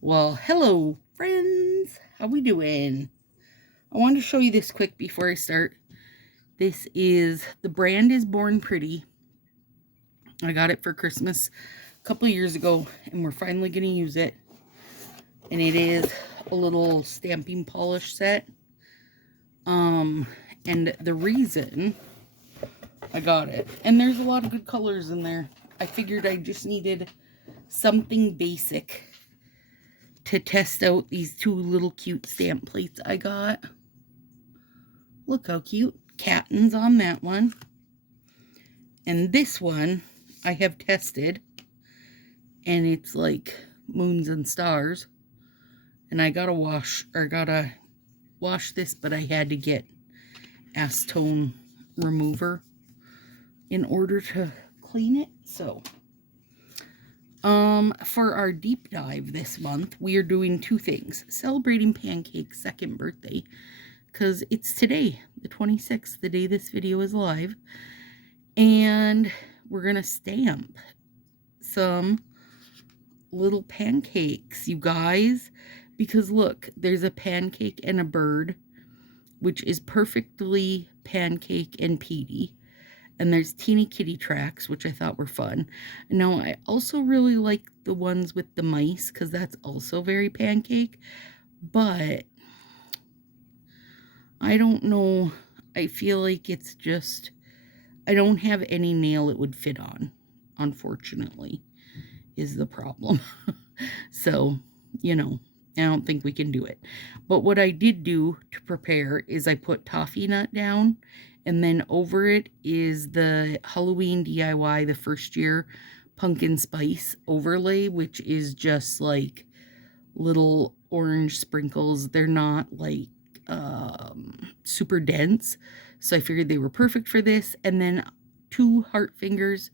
Well, hello, friends. How we doing? I wanted to show you this quick before I start. The brand is Born Pretty. I got it for Christmas a couple of years ago, and we're finally going to use it. And it is a little stamping polish set. And the reason I got it, and there's a lot of good colors in there. I figured I just needed something basic to test out these two little cute stamp plates I got. Look how cute. Cattens on that one. And this one I have tested. And it's like moons and stars. And I gotta wash this, but I had to get acetone remover in order to clean it. So for our deep dive this month, we are doing two things. Celebrating Pancake's second birthday, because it's today, the 26th, the day this video is live. And we're going to stamp some little pancakes, you guys. Because look, there's a pancake and a bird, which is perfectly pancake and Petey. And there's teeny kitty tracks, which I thought were fun. Now, I also really like the ones with the mice, because that's also very pancake. But I don't know. I feel like it's just, I don't have any nail it would fit on, unfortunately, is the problem. So, I don't think we can do it. But what I did do to prepare is I put toffee nut down, and then over it is the Halloween DIY, the first year pumpkin spice overlay, which is just like little orange sprinkles. They're not like super dense. So I figured they were perfect for this. And then 2 heart fingers.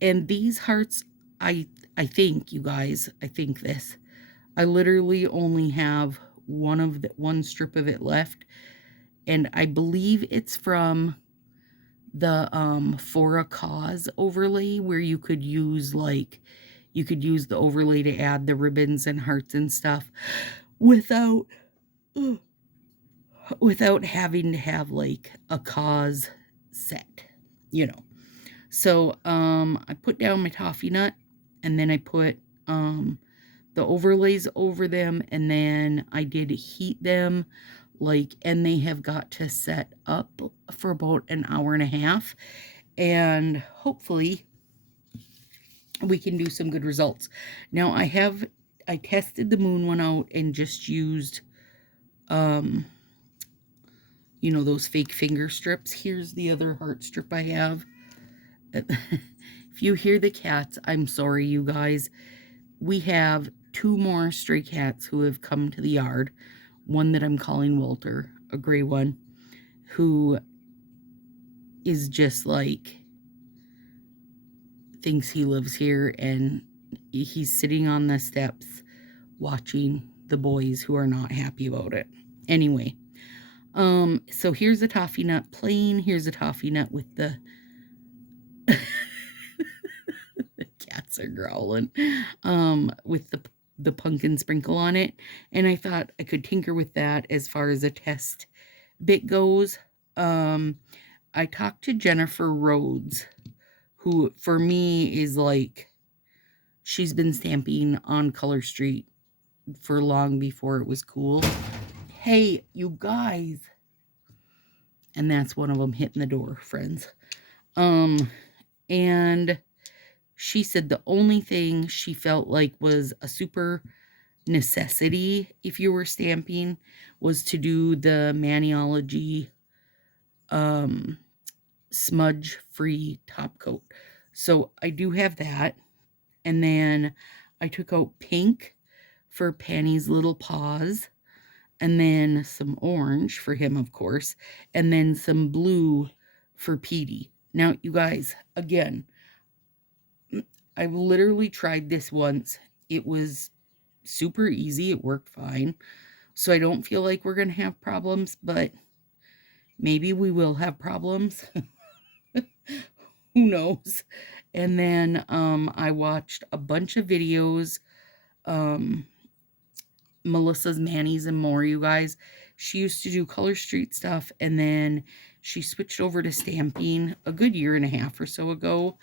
And these hearts, I think, you guys, I think this. I literally only have one strip of it left. And I believe it's from the For a Cause overlay, where you could use the overlay to add the ribbons and hearts and stuff without having to have like a cause set, So I put down my toffee nut, and then I put the overlays over them, and then I did heat them, and they have got to set up for about an hour and a half, and hopefully we can do some good results. Now I tested the moon one out and just used those fake finger strips. Here's the other heart strip I have. If you hear the cats, I'm sorry, you guys. We have 2 more stray cats who have come to the yard. One that I'm calling Walter, a gray one, who is just like, thinks he lives here, and he's sitting on the steps watching the boys who are not happy about it. Anyway, so here's a toffee nut plain. Here's a toffee nut with the the cats are growling, with the pumpkin sprinkle on it. And I thought I could tinker with that as far as a test bit goes. I talked to Jennifer Rhodes, who for me is like, she's been stamping on Color Street for long before it was cool. Hey, you guys. And that's one of them hitting the door, friends. And she said the only thing she felt like was a super necessity if you were stamping was to do the Maniology smudge free top coat. So I do have that. And then I took out pink for Penny's little paws, and then some orange for him, of course, and then some blue for Petey. Now, you guys, again, I've literally tried this once. It was super easy. It worked fine. So I don't feel like we're going to have problems, but maybe we will have problems. Who knows? And then I watched a bunch of videos Melissa's Manis and More, you guys. She used to do Color Street stuff, and then she switched over to stamping a good year and a half or so ago,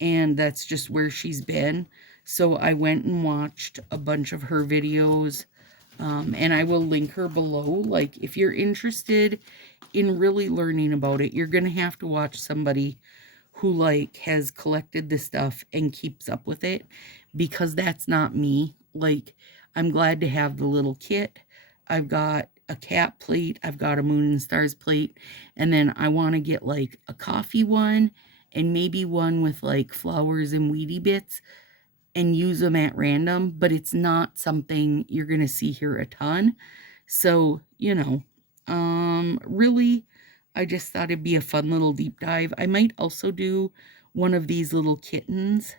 and that's just where she's been. So I went and watched a bunch of her videos, and I will link her below. Like, if you're interested in really learning about it, you're going to have to watch somebody who, like, has collected this stuff and keeps up with it, because that's not me. Like, I'm glad to have the little kit. I've got a cat plate. I've got a Moon and Stars plate. And then I want to get, like, a coffee one and maybe one with, like, flowers and weedy bits and use them at random. But it's not something you're going to see here a ton. So, you know, really, I just thought it'd be a fun little deep dive. I might also do one of these little kittens,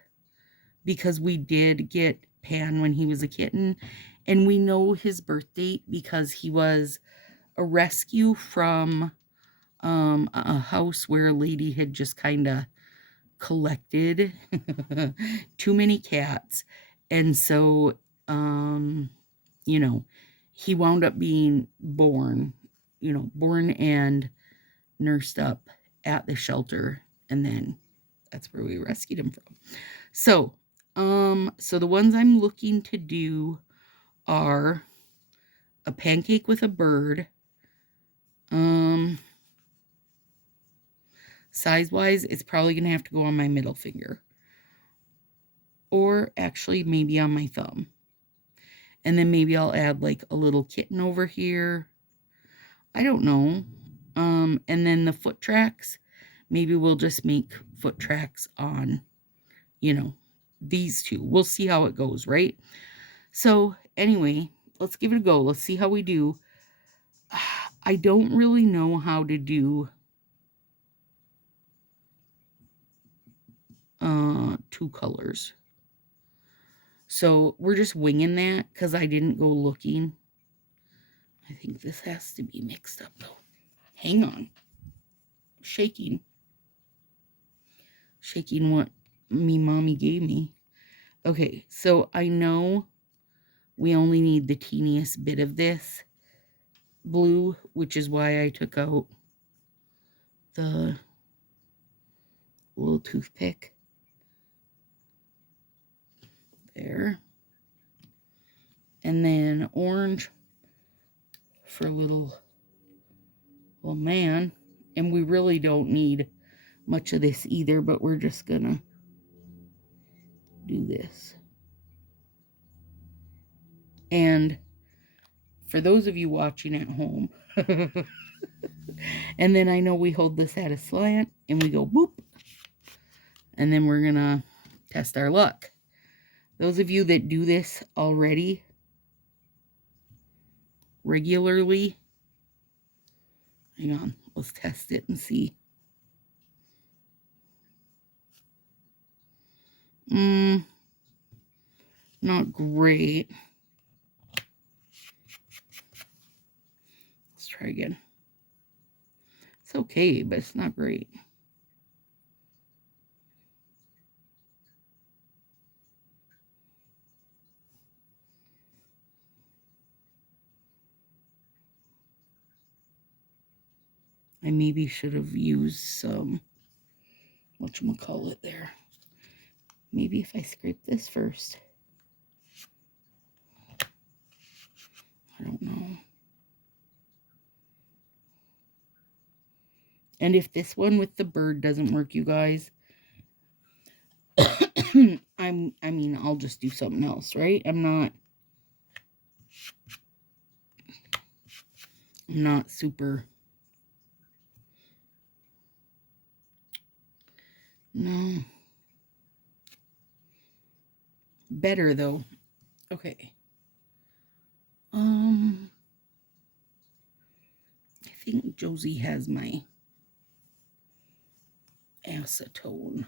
because we did get Pan when he was a kitten, and we know his birth date because he was a rescue from a house where a lady had just kind of collected too many cats. And so, you know, he wound up being born, born and nursed up at the shelter, and then that's where we rescued him from. So the ones I'm looking to do are a pancake with a bird. Size-wise, it's probably going to have to go on my middle finger, or actually maybe on my thumb. And then maybe I'll add like a little kitten over here. I don't know. And then the foot tracks, maybe we'll just make foot tracks on, these two. We'll see how it goes, right? So anyway, let's give it a go. Let's see how we do. I don't really know how to do two colors. So we're just winging that because I didn't go looking. I think this has to be mixed up though. Hang on. Shaking what me mommy gave me. Okay, so I know we only need the teeniest bit of this blue, which is why I took out the little toothpick. There. And then orange for little man. And we really don't need much of this either, but we're just gonna do this. And for those of you watching at home, and then I know we hold this at a slant and we go boop, and then we're gonna test our luck. Those of you that do this already regularly, hang on, let's test it and see. Not great. Let's try again. It's okay, but it's not great. I maybe should have used some, whatchamacallit there. Maybe if I scrape this first. I don't know. And if this one with the bird doesn't work, you guys, I'll just do something else, right? I'm not super. No. Better though. Okay. I think Josie has my acetone.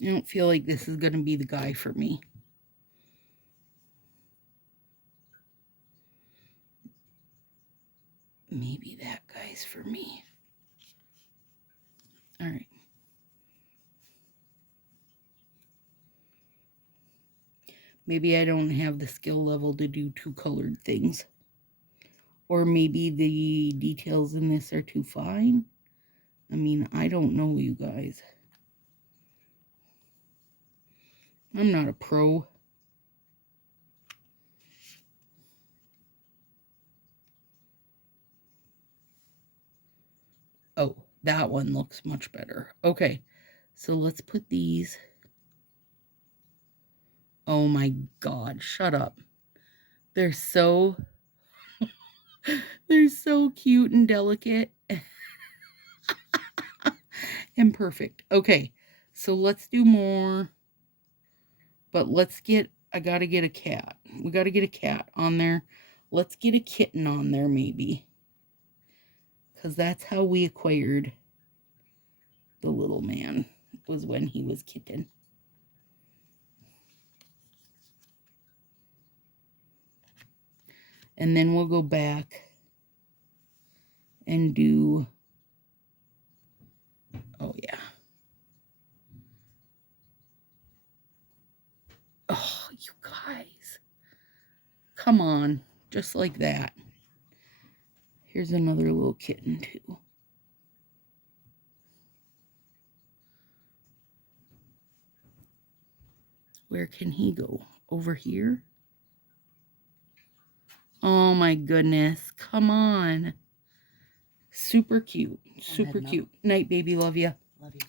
I don't feel like this is going to be the guy for me. Maybe that guy's for me. All right. Maybe I don't have the skill level to do two colored things. Or maybe the details in this are too fine. I mean, I don't know, you guys. I'm not a pro. Oh, that one looks much better. Okay, so let's put these. Oh my God, shut up. They're so, they're so cute and delicate and perfect. Okay, so let's do more. But let's get, I gotta get a cat. We gotta get a cat on there. Let's get a kitten on there maybe. Because that's how we acquired the little man, was when he was kitten. And then we'll go back and do, oh yeah. Oh, you guys. Come on, just like that. Here's another little kitten too. Where can he go? Over here? Oh my goodness, come on. Super cute, super cute. Night, baby, love ya. Love you.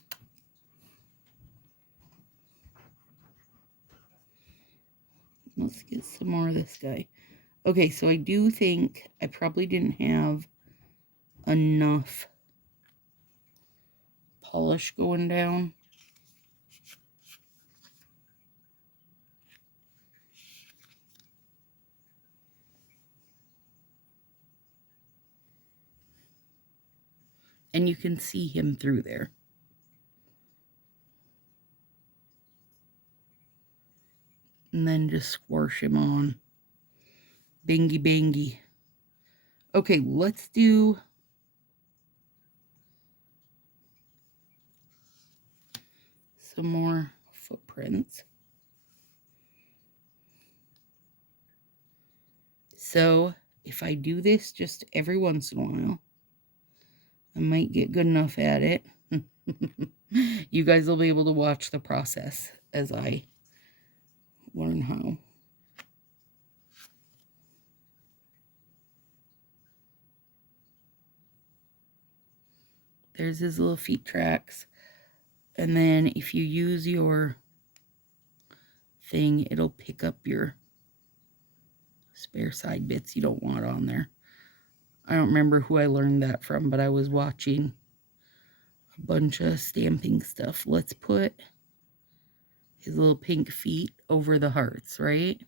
Let's get some more of this guy. Okay, so I do think I probably didn't have enough polish going down. And you can see him through there. And then just squash him on. Bangy bangy. Okay, let's do some more footprints. So if I do this just every once in a while, I might get good enough at it. You guys will be able to watch the process as I learn how. There's his little feet tracks. And then if you use your thing, it'll pick up your spare side bits you don't want on there. I don't remember who I learned that from, but I was watching a bunch of stamping stuff. Let's put his little pink feet over the hearts, right?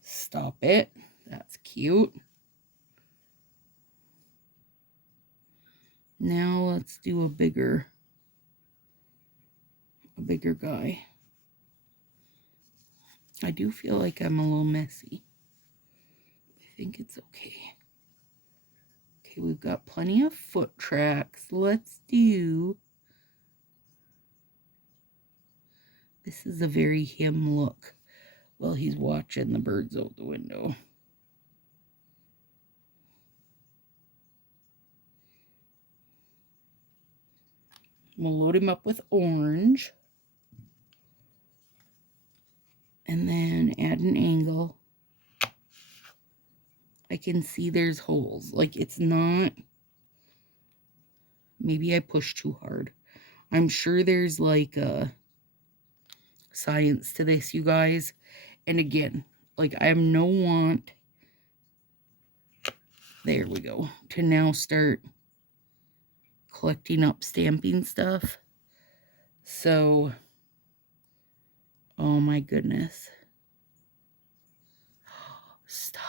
Stop it. That's cute. Now let's do a bigger guy. I do feel like I'm a little messy. I think it's okay. Okay, we've got plenty of foot tracks. Let's do... This is a very him look while he's watching the birds out the window. We'll load him up with orange. And then add an angle. I can see there's holes. Like, it's not... Maybe I pushed too hard. I'm sure there's like a science to this, you guys. And again, like, I have no want... There we go. To now start collecting up stamping stuff. So... Oh my goodness. Stop.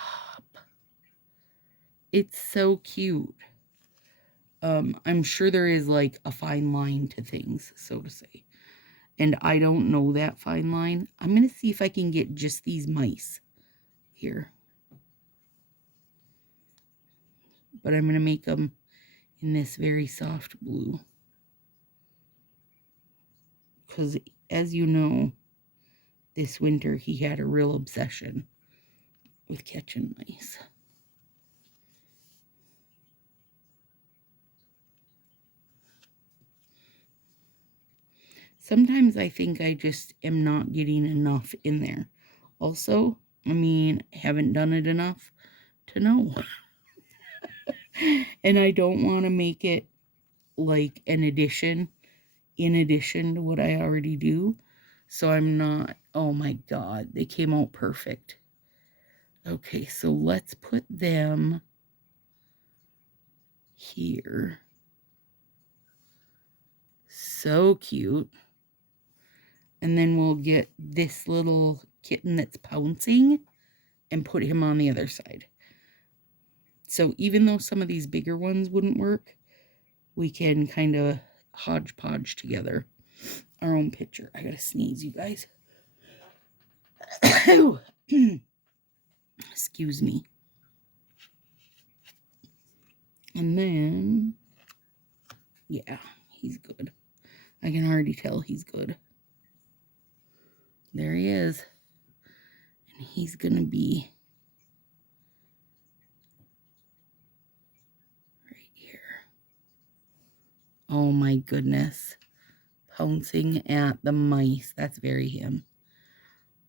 It's so cute. I'm sure there is like a fine line to things, so to say. And I don't know that fine line. I'm going to see if I can get just these mice here. But I'm going to make them in this very soft blue. Because as you know, this winter he had a real obsession with catching mice. Sometimes I think I just am not getting enough in there. Also, I mean, haven't done it enough to know. And I don't want to make it like an addition in addition to what I already do. So I'm not, oh my God, they came out perfect. Okay, so let's put them here. So cute. And then we'll get this little kitten that's pouncing and put him on the other side. So even though some of these bigger ones wouldn't work, we can kind of hodgepodge together our own picture. I gotta sneeze, you guys. Excuse me. And then, yeah, he's good. I can already tell he's good. There he is. And he's gonna be right here. Oh my goodness. Pouncing at the mice. That's very him.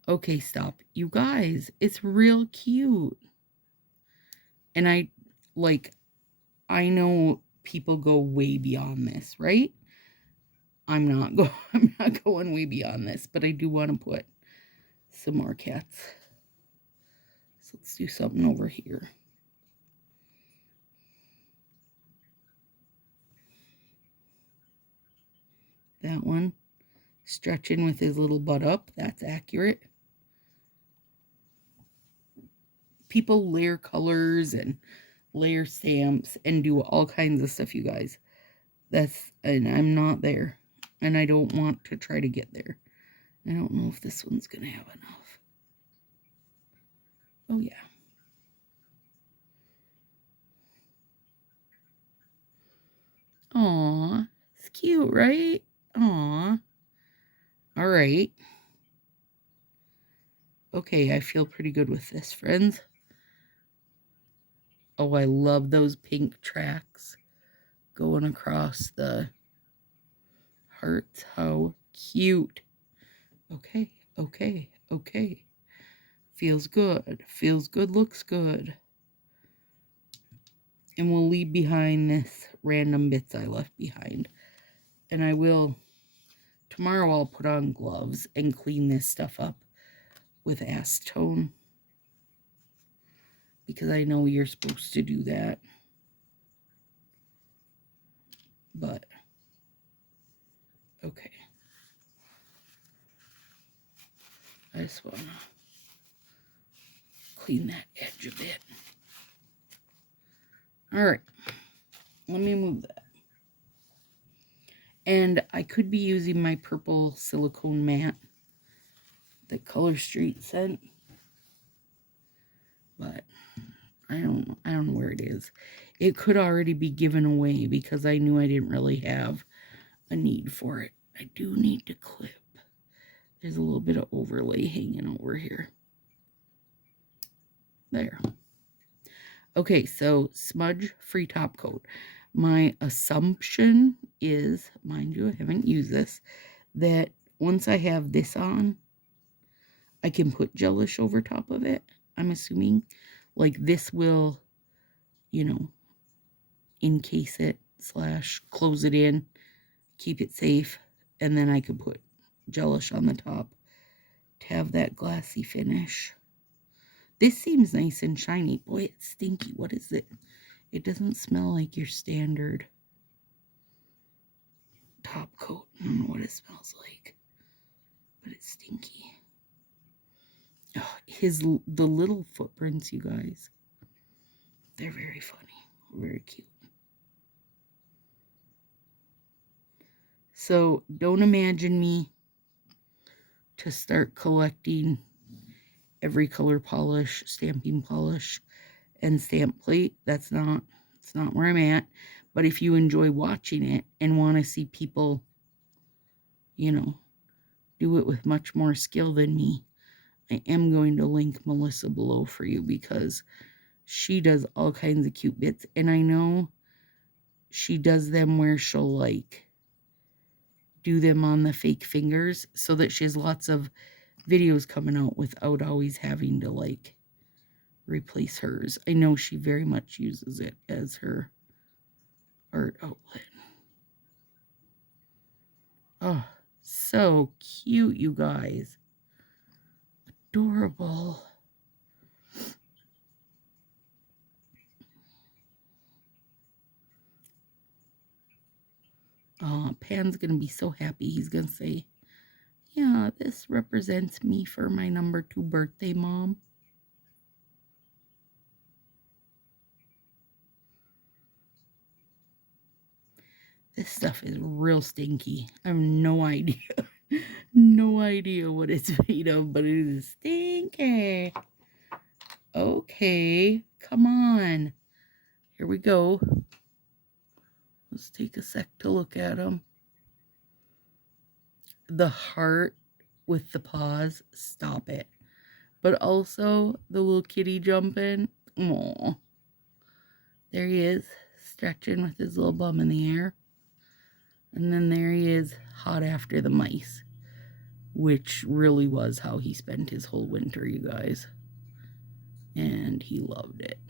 Okay, stop. You guys, it's real cute. And I know people go way beyond this, right? I'm not going way beyond this, but I do want to put some more cats. So let's do something over here. That one stretching with his little butt up. That's accurate. People layer colors and layer stamps and do all kinds of stuff, you guys. And I'm not there. And I don't want to try to get there. I don't know if this one's going to have enough. Oh, yeah. Aw, it's cute, right? Aw. All right. Okay, I feel pretty good with this, friends. Oh, I love those pink tracks going across the hearts. How cute. Okay, okay, okay. Feels good. Feels good, looks good. And we'll leave behind this random bits I left behind. And I will, tomorrow I'll put on gloves and clean this stuff up with acetone. Because I know you're supposed to do that. But, okay. I just want to clean that edge a bit. All right. Let me move that. And I could be using my purple silicone mat that Color Street sent. But I don't know where it is. It could already be given away because I knew I didn't really have a need for it. I do need to clip. There's a little bit of overlay hanging over here. There. Okay, so smudge free top coat. My assumption is, mind you, I haven't used this, that once I have this on, I can put gelish over top of it. I'm assuming like this will, you know, encase it / close it in, keep it safe, and then I could put gelish on the top to have that glassy finish. This seems nice and shiny. Boy, it's stinky. What is it? It doesn't smell like your standard top coat. I don't know what it smells like, but it's stinky. Oh, the little footprints, you guys. They're very funny. Very cute. So don't imagine me to start collecting every color polish, stamping polish, and stamp plate. It's not where I'm at. But if you enjoy watching it and want to see people, you know, do it with much more skill than me, I am going to link Melissa below for you because she does all kinds of cute bits. And I know she does them where she'll like do them on the fake fingers so that she has lots of videos coming out without always having to like replace hers. I know she very much uses it as her art outlet. Oh, so cute, you guys. Adorable. Pan's gonna be so happy. He's gonna say, yeah, this represents me for my number 2 birthday, Mom. This stuff is real stinky. I have no idea. No idea what it's made of, but it is stinky. Okay, come on. Here we go. Let's take a sec to look at them. The heart with the paws, stop it. But also the little kitty jumping. Aww. There he is, stretching with his little bum in the air. And then there he is, hot after the mice, which really was how he spent his whole winter, you guys. And he loved it.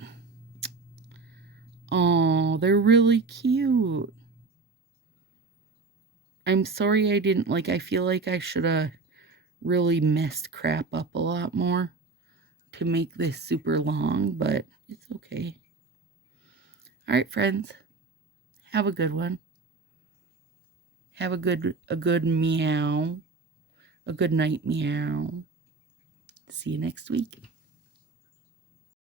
Oh, they're really cute. I'm sorry I didn't, I feel like I should have really messed crap up a lot more to make this super long, but it's okay. All right, friends, have a good one. Have a good meow, a good night meow. See you next week.